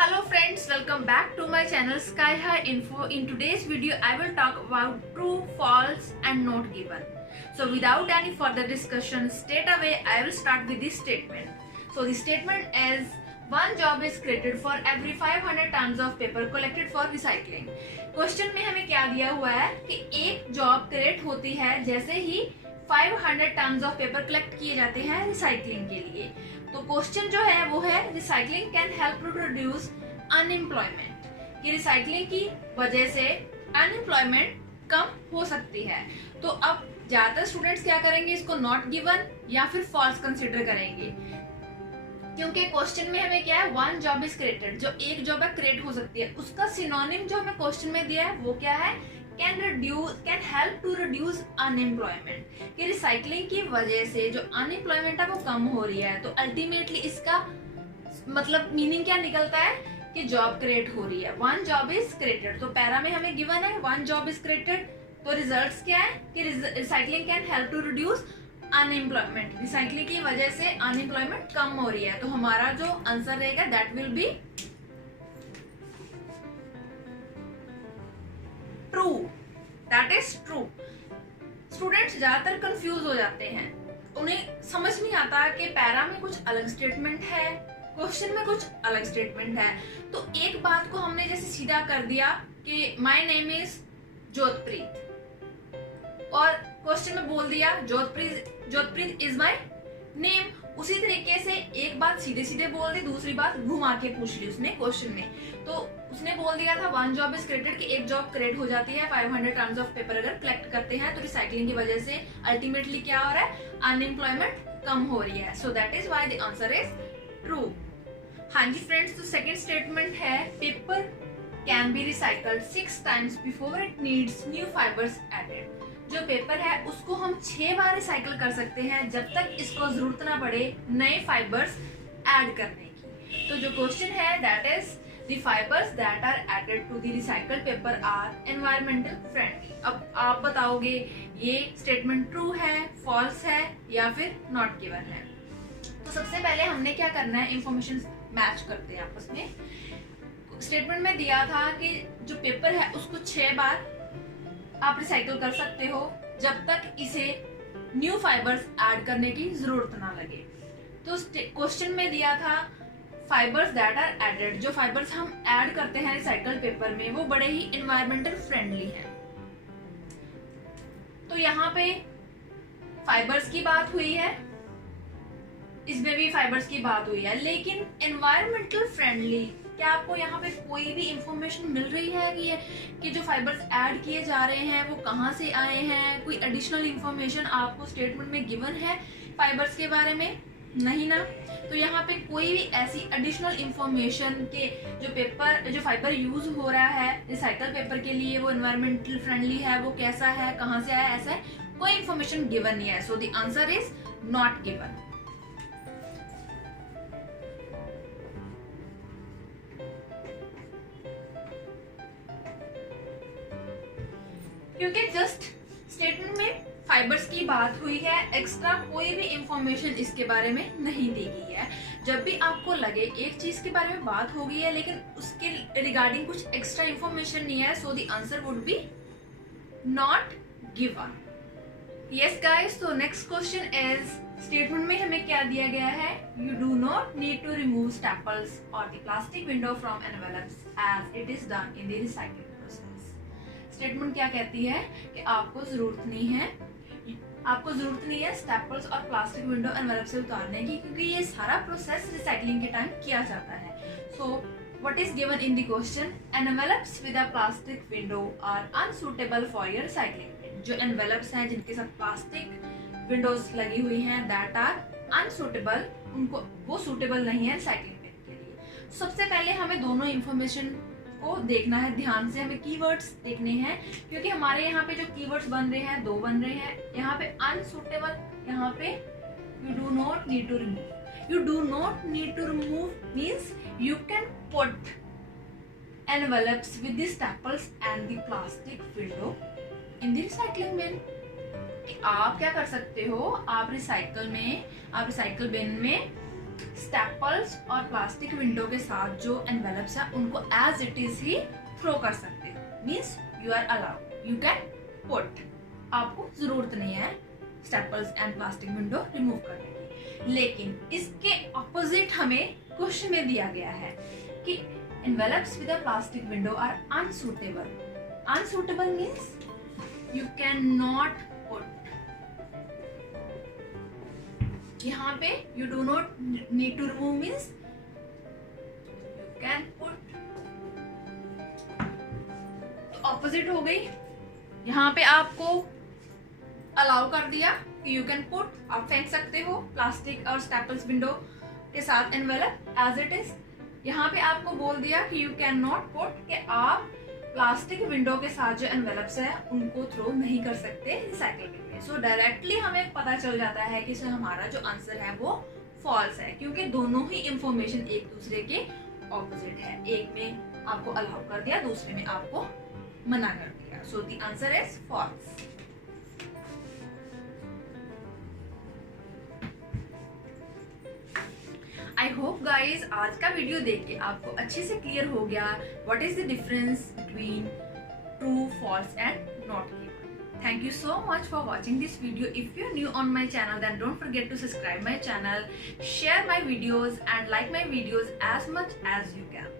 Hello friends, welcome back to my channel Sky High Info. In today's video, I will talk about true, false and not given. So without any further discussion, straight away I will start with this statement. So the statement is one job is created for every 500 tons of paper collected for recycling. Question में हमें क्या दिया हुआ है कि एक job create होती है जैसे ही 500 टन्स ऑफ पेपर कलेक्ट किए जाते हैं रिसाइकलिंग के लिए। तो क्वेश्चन जो है वो है recycling can help to reduce unemployment, कि रिसाइकलिंग की वजह से अनएम्प्लॉयमेंट कम हो सकती है। तो अब ज्यादातर स्टूडेंट्स क्या करेंगे, इसको नॉट गिवन या फिर फॉल्स कंसिडर करेंगे, क्योंकि क्वेश्चन में हमें क्या है, वन जॉब इज क्रिएटेड, जो एक जॉब है क्रिएट हो सकती है, उसका सिनोनिम जो हमें क्वेश्चन में दिया है वो क्या है, can help to reduce unemployment, कि रिसाइकलिंग की वजह से जो अनएम्प्लॉयमेंट है वो कम हो रही है। तो अल्टीमेटली इसका मतलब मीनिंग क्या निकलता है कि जॉब क्रिएट हो रही है, वन जॉब इज क्रिएटेड। तो पैरा में हमें गिवन है वन जॉब इज क्रिएटेड, तो रिजल्ट्स क्या है कि recycling can help to reduce unemployment, recycling की वजह से अनएम्प्लॉयमेंट कम हो रही है। तो हमारा जो आंसर रहेगा that will be true, that is true. Students ज्यादातर कंफ्यूज हो जाते हैं, उन्हें समझ नहीं आता कि पैरा में कुछ अलग स्टेटमेंट है, क्वेश्चन में कुछ अलग स्टेटमेंट है। तो एक बात को हमने जैसे सीधा कर दिया कि माय नेम इज जोतप्रीत, और क्वेश्चन में बोल दिया जोतप्रीत इज माय नेम। उसी तरीके से एक बात सीधे सीधे बोल दी, दूसरी बात घुमा के पूछ ली उसने क्वेश्चन में। तो उसने बोल दिया था वन जॉब इज क्रिएटेड, कि एक जॉब क्रिएट हो जाती है 500 टन्स ऑफ पेपर अगर कलेक्ट करते हैं तो रिसाइकलिंग की वजह से अल्टीमेटली क्या हो रहा है, अनएम्प्लॉयमेंट कम हो रही है। So that is why the answer is true. हाँ जी फ्रेंड्स, तो सेकंड स्टेटमेंट है paper can be recycled 6 times before it needs new fibres added. जो पेपर है उसको हम 6 बार रिसाइकल कर सकते हैं जब तक इसको जरूरत ना पड़े नए फाइबर्स ऐड करने की। तो जो क्वेश्चन है that is the fibres that are added to the recycled paper are environmental friendly. अब आप बताओगे ये स्टेटमेंट ट्रू है, फॉल्स है या फिर नॉट गिवन है। तो सबसे पहले हमने क्या करना है, इंफॉर्मेशन मैच करते हैं आपस में। स्टेटमेंट में दिया था कि जो पेपर है उसको 6 बार आप रिसाइकल कर सकते हो जब तक इसे न्यू फाइबर्स ऐड करने की जरूरत ना लगे। तो क्वेश्चन में दिया था फाइबर्स दैट आर एडेड, जो फाइबर्स हम ऐड करते हैं रिसाइकल पेपर में वो बड़े ही एनवायरमेंटल फ्रेंडली हैं। तो यहाँ पे फाइबर्स की बात हुई है, इसमें भी फाइबर्स की बात हुई है, लेकिन एनवायरमेंटल फ्रेंडली, क्या आपको यहाँ पे कोई भी इंफॉर्मेशन मिल रही है कि जो फाइबर्स ऐड किए जा रहे हैं वो कहाँ से आए हैं, कोई एडिशनल इंफॉर्मेशन आपको स्टेटमेंट में गिवन है फाइबर्स के बारे में? नहीं ना। तो यहाँ पे कोई भी ऐसी एडिशनल इंफॉर्मेशन के जो फाइबर यूज हो रहा है रिसाइकल पेपर के लिए वो एनवायरमेंटल फ्रेंडली है, वो कैसा है, कहाँ से आया, ऐसा कोई इंफॉर्मेशन गिवन नहीं है। So the answer is not given. क्योंकि जस्ट स्टेटमेंट में फाइबर्स की बात हुई है, एक्स्ट्रा कोई भी इंफॉर्मेशन इसके बारे में नहीं दी गई है। जब भी आपको लगे एक चीज के बारे में बात हो गई है लेकिन उसके रिगार्डिंग कुछ एक्स्ट्रा इंफॉर्मेशन नहीं है, so the answer would be not given. Yes guys, तो नेक्स्ट क्वेश्चन इज, स्टेटमेंट में हमें क्या दिया गया है, you do not need to remove staples और the plastic window from envelopes as it is done in the recycling process. Statement क्या कहती है कि आपको जरूरत नहीं है स्टेपल्स और प्लास्टिक विंडो एनवेलप से उतारने की, क्योंकि ये सारा प्रोसेस रिसाइकलिंग के टाइम किया जाता है। So what is given in the question, envelopes with a plastic window are unsuitable for your recycling. जो एनवेलप्स हैं जिनके साथ प्लास्टिक विंडोज लगी हुई हैं दैट आर अनसूटेबल, उनको वो सूटेबल नहीं है रिसाइकलिंग के लिए। सबसे पहले हमें दोनों इंफॉर्मेशन को देखना है ध्यान से, हमें कीवर्ड्स देखने हैं, क्योंकि हमारे यहाँ पे जो कीवर्ड्स बन रहे हैं 2 बन रहे हैं। यहाँ पे अनसूटेबल, यहाँ पे you do not need to remove. You do not need to remove means you can put envelopes with the staples and the plastic window in the recycling bin. आप क्या कर सकते हो, आप रिसाइकल बिन में staples और plastic window के साथ जो एनवेलप्स है उनको एज इट इज ही थ्रो कर सकते हो, means you are allowed, you can put. आपको जरूरत नहीं है staples and plastic window remove करने की। लेकिन इसके ऑपोजिट हमें क्वेश्चन में दिया गया है कि envelopes with a plastic window are unsuitable. Unsuitable means you cannot put. यहाँ पे you do not need to remove means you can put. तो opposite हो गई। यहाँ पे आपको अलाउ कर दिया कि यू कैन पुट, आप फेंक सकते हो प्लास्टिक और स्टेपल्स विंडो के साथ एनवेलप एज इट इज। यहाँ पे आपको बोल दिया कि यू कैन नॉट पुट, कि आप प्लास्टिक विंडो के साथ जो एनवेलप्स है उनको थ्रो नहीं कर सकते रिसाइकल के लिए। सो डायरेक्टली हमें पता चल जाता है कि हमारा जो आंसर है वो फॉल्स है, क्योंकि दोनों ही इंफॉर्मेशन एक दूसरे के ऑपोजिट है। एक में आपको अलाउ कर दिया, दूसरे में आपको मना कर दिया। So the answer is false. I hope guys आज का वीडियो देख के आपको अच्छे से क्लियर हो गया what is the difference between true, false and not given. Thank you so much for watching this video. If you're new on my channel, then don't forget to subscribe my channel, share my videos and like my videos as much as you can.